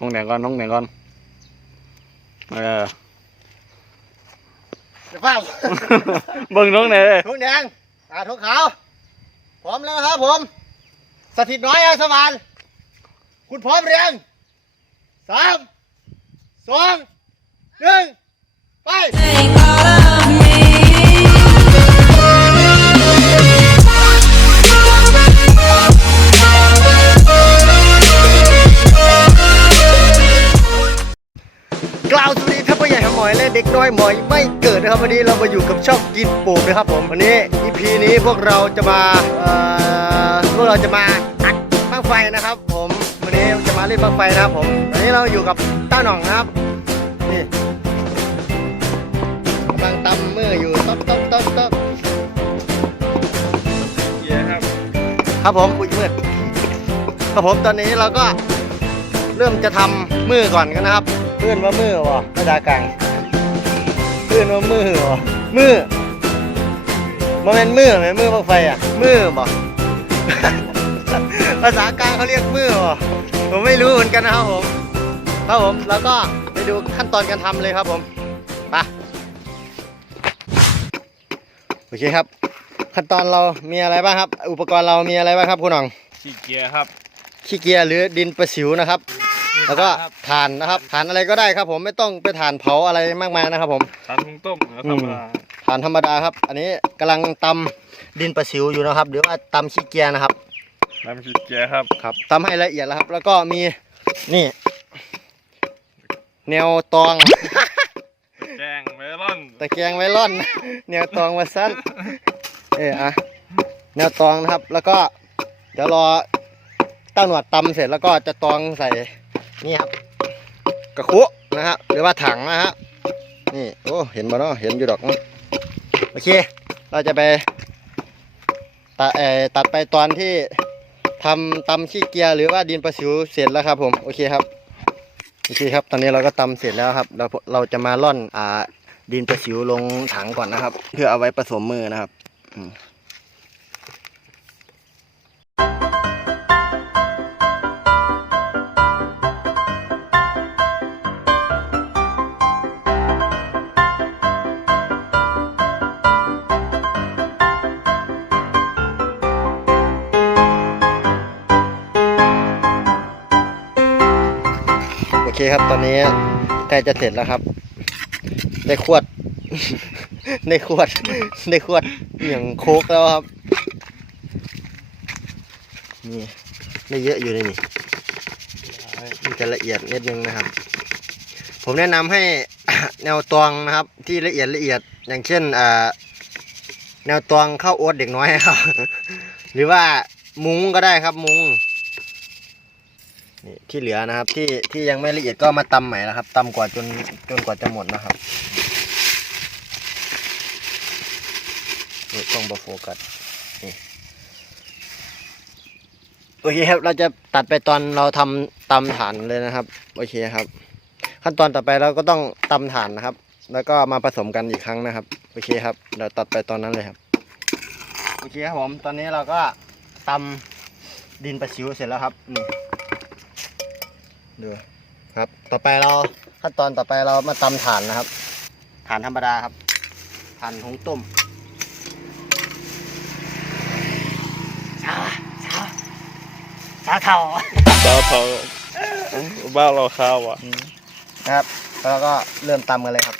ห้องไหนก่อนห้องไหนก่อนเออเดี๋ยวเปล่าเบิ่งน้องไหนเลยทุกแดงอ่าทุกขาวพร้อมแล้วครับผม สถิตน้อยอังสวรรค์คุณพร้อมเรียงสามสองหนึ่งไป Think all of me. ใหญ่ทำหมอยและเด็กน้อยหมอยไม่เกิดนะครับวันนี้เรามาอยู่กับช่องกินปูนะครับผมวันนี้ EP นี้พวกเราจะมาเอ่อพวกเราจะมาอัดบ้างไฟนะครับ ผมวันนี้จะมาเล่นบ้างไฟนะครับผมวันนี้เราอยู่กับต้าหน่องนะครับนี่กำลังตำมืออยู่ต๊อกต๊อกต๊อกต๊อกเย้ครับครับผมอุ้ยมืดครับผมตอนนี้เราก็เริ่มจะทำมือก่อนกันนะครับ เพื่อนว่ามือวะภาษากลางเพื่อนว่ามือวะมือมันเป็นมือไหมมือบังไฟอะมือบ่ภาษากลางเขาเรียกมือบ่ผมไม่รู้เหมือนกันนะครับผมครับผมแล้วก็ไปดูขั้นตอนการทำเลยครับผมไปโอเคครับ ขั้นตอนเรามีอะไรบ้างครับ อุปกรณ์เรามีอะไรบ้างครับคุณหน่องขี้เกียจครับขี้เกียจหรือดินประสิวนะครับ แล้วก็ถ่านนะครับถ่านอะไรก็ได้ครับ ผมไม่ต้องไปถ่านเผาอะไรมากมายนะครับ ผม ทานพุงต้มแล้วอืธรมรมดาถ่านธรรมดาครับ อันนี้กำลังตำดินประสิวอยู่นะครับ หรือว่าตำขี้เกียจนะครับ น้ำขี้เกียจครับครับตำให้ละเอียดแล้วครับ แล้วก็มีนี่ แนวตอง แกงเมลอนตะแกรงไวล่อน แนวตองมาสั้นเอออะแนวตองนะครับ แล้วก็ เดี๋ยวรอตั้งหนวดตำเสร็จแล้วก็จะตองใส่ นี่ครับกระคุนะฮะหรือว่าถังนะฮะนี่โอ้เห็นบ่เนาะเห็นอยู่ดอกโอเค เราจะไปตัดเอตัดไปตอนที่ทำตำขี้เกียร์หรือว่าดินประสิวเสร็จแล้วครับ ผมโอเคครับโอเคครับ ตอนนี้เราก็ตำเสร็จแล้วครับ เราเราจะมาร่อนอ่าดินประสิวลงถังก่อนนะครับ เพื่อเอาไว้ผสมมือนะครับ เคครับตอนนี้ใกล้จะเสร็จแล้วครับ ได้ขวด ได้ขวด ได้ขวดอย่างโคกแล้วครับ นี่ได้เยอะอยู่เลยนี่มันจะละเอียดนิดนึงนะครับ ผมแนะนำให้แนวตองนะครับ ที่ละเอียดละเอียดอย่างเช่นอแนวตองข้าวโอ๊ตเด็กน้อยครับ หรือว่ามุ้งก็ได้ครับมุ้ง นี่ที่เหลือนะครับที่ที่ยังไม่ละเอียดก็มาตำใหม่แล้วครับตำกว่าจนจนกว่าจะหมดนะครับนี่กล้องบโฟกัสนี่โอเคครับ เราจะตัดไปตอนเราทำตำฐานเลยนะครับ โอเคครับ ขั้นตอนต่อไปเราก็ต้องตำฐานนะครับ แล้วก็มาผสมกันอีกครั้งนะครับ โอเคครับเราตัดไปตอนนั้นเลยครับ โอเคครับผม ตอนนี้เราก็ตำดินประสิวเสร็จแล้วครับนี่ ดูครับ ต่อไปเราขั้นตอนต่อไปเรามาตำฐานนะครับฐานธรรมดาครับฐานของต้มสาวสาวสาวเท่าเตาเผาบ้านเราข้าวอะนะครับ แล้วก็เริ่มตำกันเลยครับ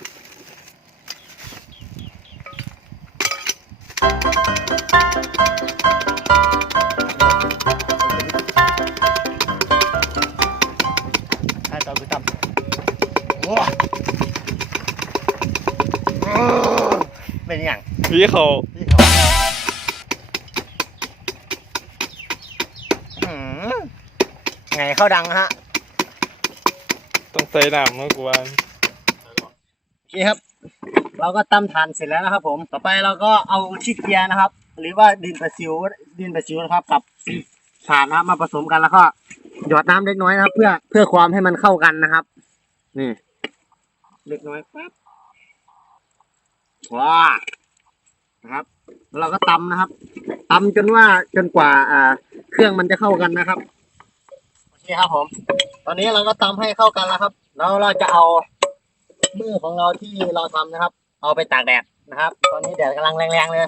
พี่เขาพี่เขาอื้อหือไงเข้าดังฮะ ต้องใส่น้ำมากกว่านี่ครับ เราก็ตำทานเสร็จแล้วนะครับ ผม ต่อไปเราก็เอาขี้เกียจนะครับ หรือว่าดินประสิว ดินประสิวนะครับ กับถ่านนะครับมาผสมกันแล้วก็หยอดน้ำเล็กน้อยนะครับ เพื่อเพื่อความให้มันเข้ากันนะครับ นี่ เล็กน้อยปั๊บว้า นะครับแล้วเราก็ตำนะครับตำจนว่าจนกว่า อ่า เครื่องมันจะเข้ากันนะครับโอเครับผม ตอนนี้เราก็ตำให้เข้ากันแล้วครับ แล้วเราจะเอามือของเราที่เราทำนะครับ เอาไปตากแดดนะครับ ตอนนี้แดดกำลังแรงๆเลย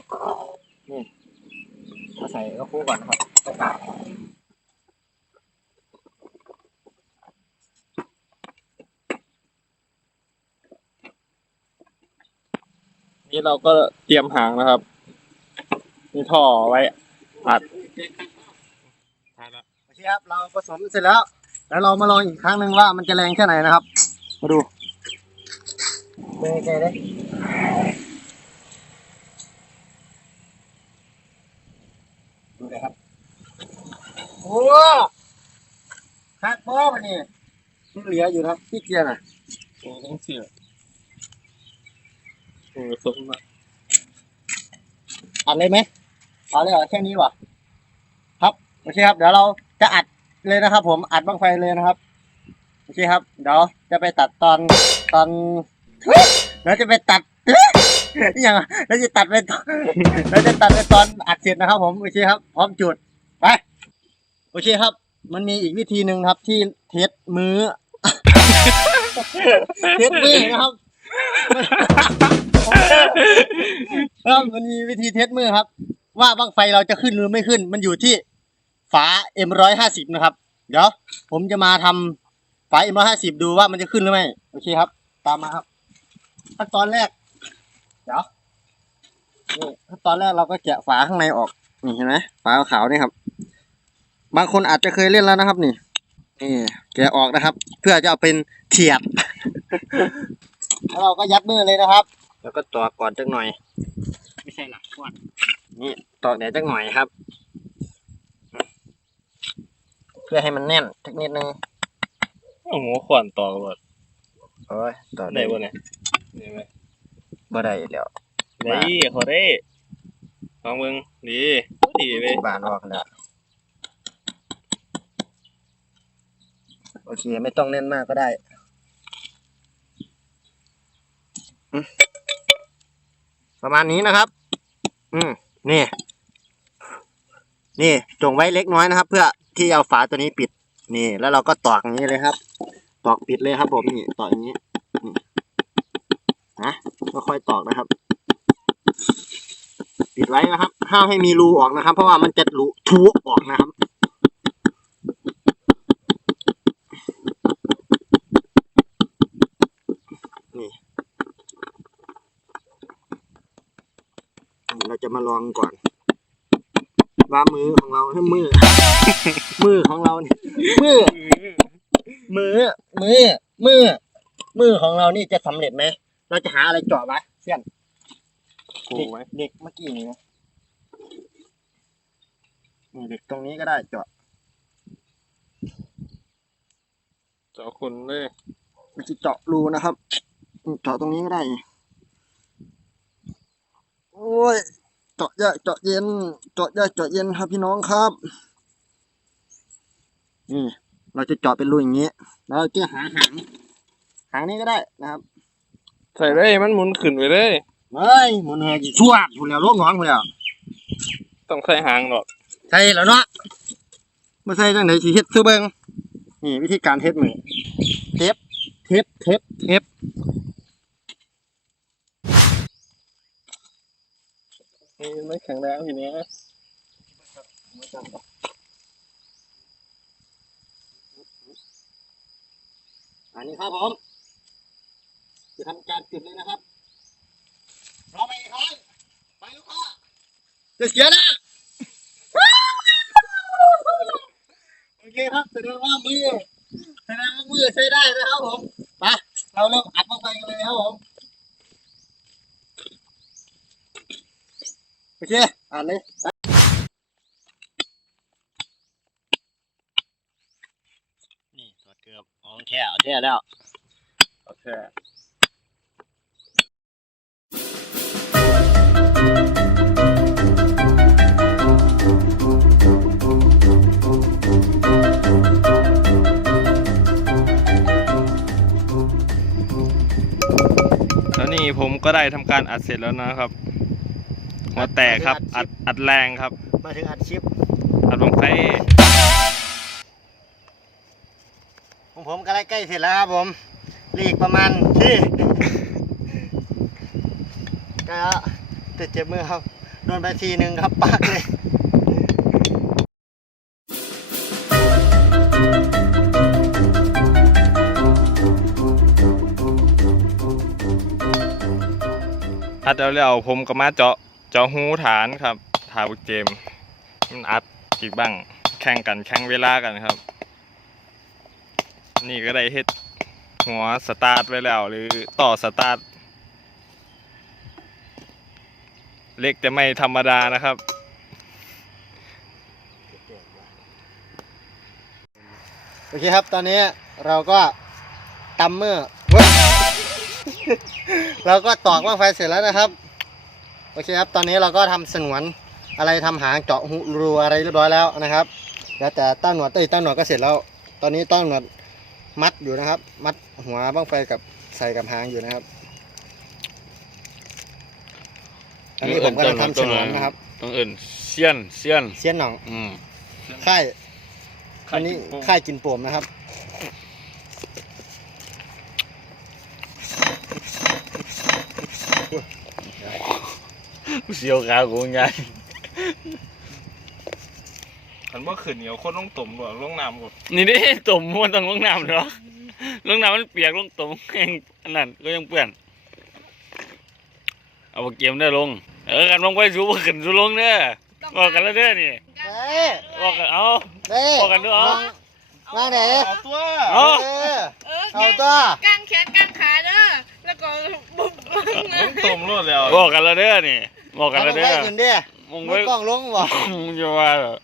นี่มาใส่กระพุ้ก่อนนะครับไปตาก นี่เราก็เตรียมหางนะครับ มีท่อไว้อัดโอเคครับ เราผสมเสร็จแล้ว แล้วเรามาลองอีกครั้งหนึ่งว่ามันจะแรงแค่ไหนนะครับ มาดูเป็นไงเลยดูเลยครับโอ้คักบอมันนี่มันเหลืออยู่ครับพี่เกียร์น่ะโอ้ต้องเสีย โอ้สมมาอัดเลยไหมเอาเลยเหรอแค่นี้วะครับโอเคครับ เดี๋ยวเราจะอัดเลยนะครับ ผมอัดบ้างไฟเลยนะครับโอเคครับ เดี๋ยวจะไปตัดตอนตอนเดี๋ยวจะไปตัดนี่ยังแล้วจะตัดไปตอนแล้วจะตัดไปตอนอัดเสร็จนะครับ ผมโอเคครับ พร้อมจุดไปโอเคครับ มันมีอีกวิธีหนึ่งครับ ที่เทสมือเทสมือนะครับ ครับมันมีวิธีเทสมือครับ ว่าบ้างไฟเราจะขึ้นหรือไม่ขึ้น มันอยู่ที่ฝา M150 นะครับ เดี๋ยว ผมจะมาทำฝา M150 ดูว่ามันจะขึ้นหรือไม่ โอเคครับ ตามมาครับขั้นตอนแรก เดี๋ยวนี่ขั้นตอนแรกเราก็แกะฝาข้างในออก นี่เห็นไหมฝาขาวนี่ครับ บางคนอาจจะเคยเล่นแล้วนะครับ นี่นี่แกะออกนะครับ เพื่อจะเอาเป็นเฉียดแล้วเราก็ยัดมือเลยนะครับ แล้วก็ตอกก่อนจักหน่อย ไม่ใช่หลักก่อนนี่ตอกแหนจักหน่อยครับ เพื่อให้มันแน่นสักนิดนึงโอ้โหขวานต่อหมดโอ้ยตอกได้บ่เนี่ยได้ไหมบ่ได้แล้วได้ขอได้ลองมึงดีดีเลยบานออกแล้วโอเค ไม่ต้องแน่นมากก็ได้อืม ประมาณนี้นะครับ อืมนี่ นี่จงไว้เล็กน้อยนะครับ เพื่อที่เอาฝาตัวนี้ปิด นี่ แล้วเราก็ตอกอย่างนี้เลยครับ ตอกปิดเลยครับ ผมนี่ตอกอย่างนี้นี่นะก็ค่อยตอกนะครับ ปิดไว้นะครับห้ามให้มีรูออกนะครับ เพราะว่ามันจะรูทูออกนะครับ นี่เราจะมาล องก่อนว่ามือของเราให้มือ มือของเราเนี่ยมือมือมือมือมือของเรานี่จะสำเร็จไหมเราจะหาอะไรเจาะไว้เสี้ยนกูเด็กไหมเด็กเมื่อกี้นี้นะนี่เด็กตรงนี้ก็ได้เจาะเจ้าคุณเลยมันจะเจาะรูนะครับอืมเจาะตรงนี้ก็ได้โอ้ย เจาะยากเจาะเย็น เจาะยากเจาะเย็นครับพี่น้องครับ นี่เราจะเจาะเป็นรูอย่างนี้แล้วเราจะหาหางหางนี้ก็ได้นะครับใส่ได้มันหมุนขึ้นไปเลยเฮ้ยหมันแหกอีกชั่วพูดแล้วโลกน้องพูดแล้วต้องใส่หางหรอกใช่แล้วเนาะมาใส่จังไหนสิเฮ็ดซื้อเบิ่งนี่วิธีการเทสมือเทปเทปเทปเทป นี่ไม่แข็งแรงทีเนี้ยอันนี้ครับผมจะทำการจุดเลยนะครับรอไปอีกครั้งไปลูกค้าจะเสียนะโอเคครับแสดงว่ามือแสดงว่ามือใช้ได้นะครับผมไปเราเริ่มอัดลงไปกันเลยครับผม โอเค อ่านเลยไปนี่ถอดเกือบอ๋อแท้เอาแท้แล้วโอเคแล้วนี่ผมก็ได้ทำการอัดเสร็จแล้วนะครับ หัวแตกครับ อัดอัดแรงครับ มาถึงอัดชิปอัดลงไปของผมก็ใกล้ๆเสร็จแล้วครับผมเหลีกประมาณที่ก็จะเจ็บมือครับ โดนไปทีหนึ่งครับปากเลยอัดแล้วแล้วผมก็มาเจาะ เจาหูฐานครับทาบุกเจมมันอัดอีกบ้าง แข่งกันแข่งเวลากันครับ นี่ก็ได้เฮ็ดหัวสตาร์ทไว้แล้ว หรือต่อสตาร์ทเล็กแต่ไม่ธรรมดานะครับ โอเคครับ ตอนนี้เราก็ตำเมอเว้ยเราก็ตอกว่างไฟเสร็จแล้วนะครับ โอเคครับ ตอนนี้เราก็ทำสนวนอะไรทำหางเจาะหูรูอะไรเรียบร้อยแล้วนะครับแล้วแต่ตั้งหนวดเอ้ยตั้งหนวดก็เสร็จแล้ว ตอนนี้ตั้งหนวดมัดอยู่นะครับ มัดหัวบ้างไฟกับใส่กับหางอยู่นะครับอันนี้ผมก็จะทำสนวนนะครับต้องเอิ่นเซียนเซียนเสี้ยนหนองอืมค่ายค่ายอันนี้กินโป่งค่ายกินโป่มนะครับ เสียวขากูใหญ่ขันว่าขืนเหนียวคนต้องตุ่มบ่ลงน้ำบ่นี่ดิตุ่มมันต้องลงน้ำเนาะลงน้ำมันเปียกลงตุ่มแห้งอันนั้นก็ยังเปื้อน เอาไปเกมได้ลง เออกันลงไปสูบขึ้นสูลงเด้อบอกกันแล้วเด้อนี่เฮ้ยบอกกันเอาเฮ้ยบอกกันด้วยเหรอมาไหนเอาตัวเอาเออเออเอาตัวกางแขนกางขาเด้อแล้วก็บุบลงตุ่มรวดแล้วบอกกันแล้วเด้อนี่ บอกกันเอาแล้วลงเด้ไปอขึ้นดิมึงมืไว้อกล้องลงบ่มึงจะว่าเหรอ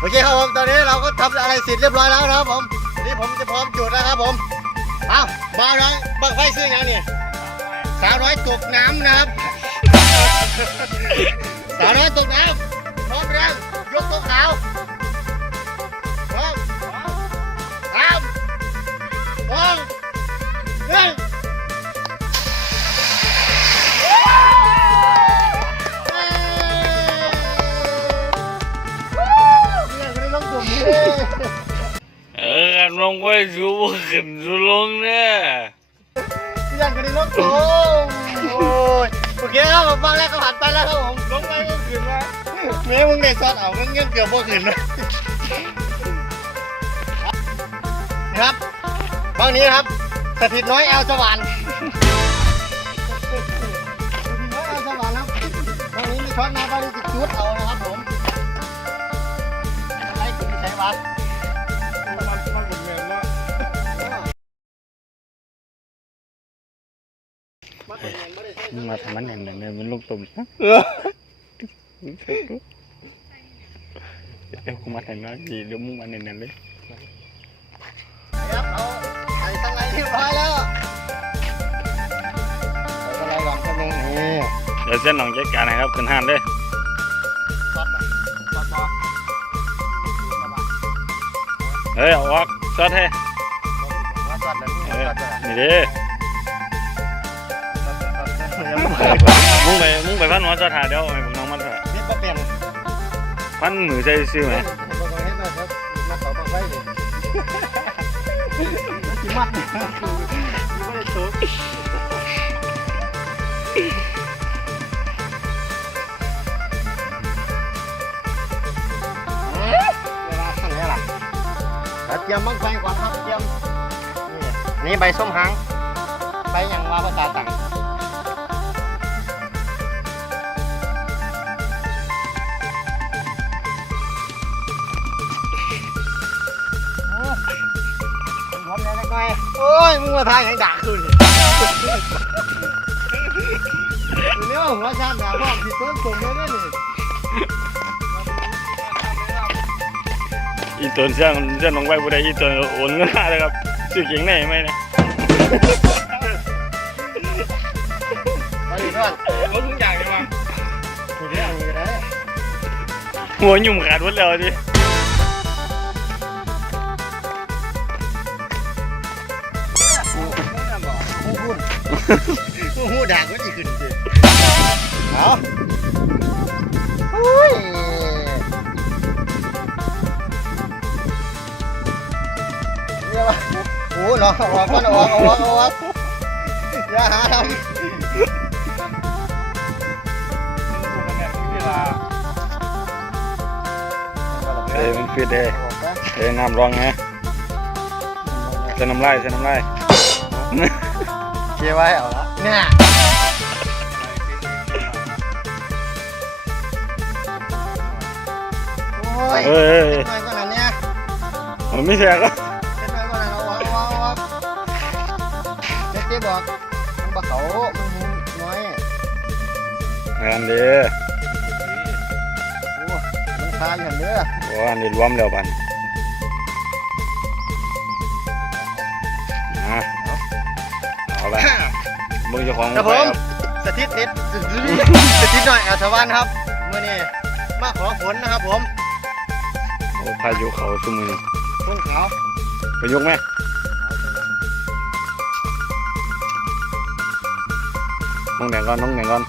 โอเคครับผมตอนนี้เราก็ทำอะไรเสร็จเรียบร้อยแล้วนะครับผมทีนี้ผมจะพร้อมจุดแล้วครับผมเอาบ้าวน้องบังไฟซื้อยังเนี่ยสาวน้อยตกน้ำนะครับสาวน้อยตกน้ำพ ร้อมยังยกตัวขาวพร้อมสามสองหนึ่งเย้เนี่ยไม่ต้องจุ่มเลยเออกันลงไปสูบขึ้นสูลงเด้อพี่ยันกันในรถผมโอ้ย โอเคครับผมฟังแล้วก็ผ่านไปแล้วครับผมลงไปก็ขึ้นมาแม้มึงได้ซอสเอามึงยังเกือบพวกขึ้นเลยนะครับฟังนี้นะครับสถิตน้อยแอลสวรรค์น้อยแอลสวรรค์ครับฟังนี้มีช็อตมาบริสุทธิ์จุดเอานะครับผมอะไรคุณใช้วะ มาเป็นยังไม่ได้ใช้มึงมาทำมันอย่างนั้นเนี่ยมันลงตุ่มเดี๋ยวกูมาแต่งหน้าดีเดี๋ยวมึงมาเน้นๆเลยครับเอาใส่ตั้งไรเรียบร้อยแล้วใส่ตั้งไรก่อนแป๊บนึงนี่เดี๋ยวเส้นหนองจัดการนะครับขึ้นห้านเลยซอสแบบซอสซอสเฮ้ยเอาออกซอสให้ซอสแบบนี้เอซออสแบบนี้นี่เด้ งไปมึงไปพันหัวซอสหาเดี๋ยวให้พวกน้องมันเถอะนี่ก็เปลี่ยนพันมือใส่ซื้อไหมบอกให้หน่อยครับมาต่อมาไฟดิมันสิมัดเนี่ยไม่ได้ชุบเวลาขั้นนี้ล่ะแล้วเตรียมบังไฟก่อนครับเตรียมนี่อันนี่ใบส้มหางใบอย่างว่าภาษาต่าง มึงมาทายให้ด่าคืนนี่เนี่ยหัวชาติด่าพ่อผิดต้นสูงเลยเนี่ยนี่อีตัวเส้นเส้นลงไปผู้ใดอีตัวโอนเงินมาเลยครับซื้อเก่งไหนไหมเนี่ยไปดิเพื่อนรถทุกอย่างเลยมั้งทีนี้เอาอย่างนี้ได้หัวยุ่มขาดหมดแล้วดิ หูด่างก็ดีขึ้นสิเอาโอ้ยเรียกว่าโอ้เนาะเอาออกก่อนเอาออกเอาออกเอาออกอย่าหาทำเอ้ยมันฟิตเอ้เอ้ยน้ำรองไงใส่น้ำลายใส่น้ำลาย เชียร์ไว้เอาละเนี่ยโอ้ยเอ้ยเอ้ยเช็เอ้ดยหน่อยก่อนนะเนี่ยมันไม่แตกก็เช็ดหน่อยก่อนนะเอาออกเอาออกเอาออกเช็ดเจ๊บอกมันบะเขามันหูน้อยงานเด้อโอ้มันคาอยู่หั่นเด้อว่าอันนี้รวมแล้วบัน เบิ่งเจ้าของครับผไปมสถิตเด็ดสถิตหน่อยอัศวรรณครับเมื่อนี้มาขอฝนนะครับ ผมโอ้พายุเขาซุมือทุ่งขาวไปยกไหมน้องแดงก่อนน้องแดงก่อน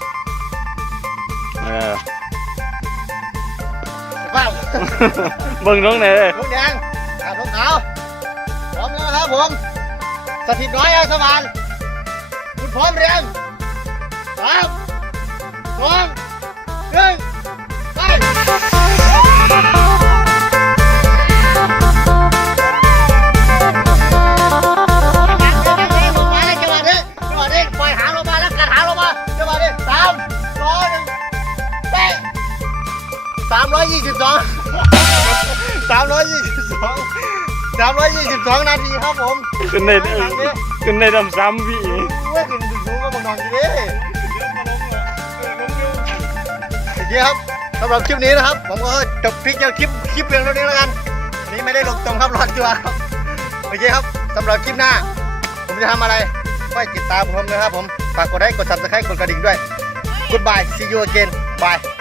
เออว้าวเบิ่งน้องแดงทุ่งแดงอ่าทุ่งขาวพร้อมแล้วนะครับผมสถิตน้อยอัศวรรณคุณ พร้อมเรียงสามสองหนึ่งไปจังหวะนี้จังหวะนี้ปล่อยหางลงมาแล้วกัดหางลงมาจังหวะนี้สามสองหนึ่งเป๊ะสามร้อยยี่สิบสองสามร้อยยี่สิบสองสามร้อยยี่สิบสองนาทีครับผม ขึ้นในขึ้นในดำซ้ำพี่ นอนอยู่ดิโอเคครับสำหรับคลิปนี้นะครับ ผมก็จบคลิปยังคลิปคลิปเพียงเท่านี้แล้วกันอันนี้ไม่ได้ลงตรงครับรอดตัวครับโอเคครับสำหรับคลิปหน้า ผมจะทำอะไรก็ติดตามผมนะครับผมฝากกดไลค์กดซับสไครต์กดกระดิ่งด้วย Goodbye see you again bye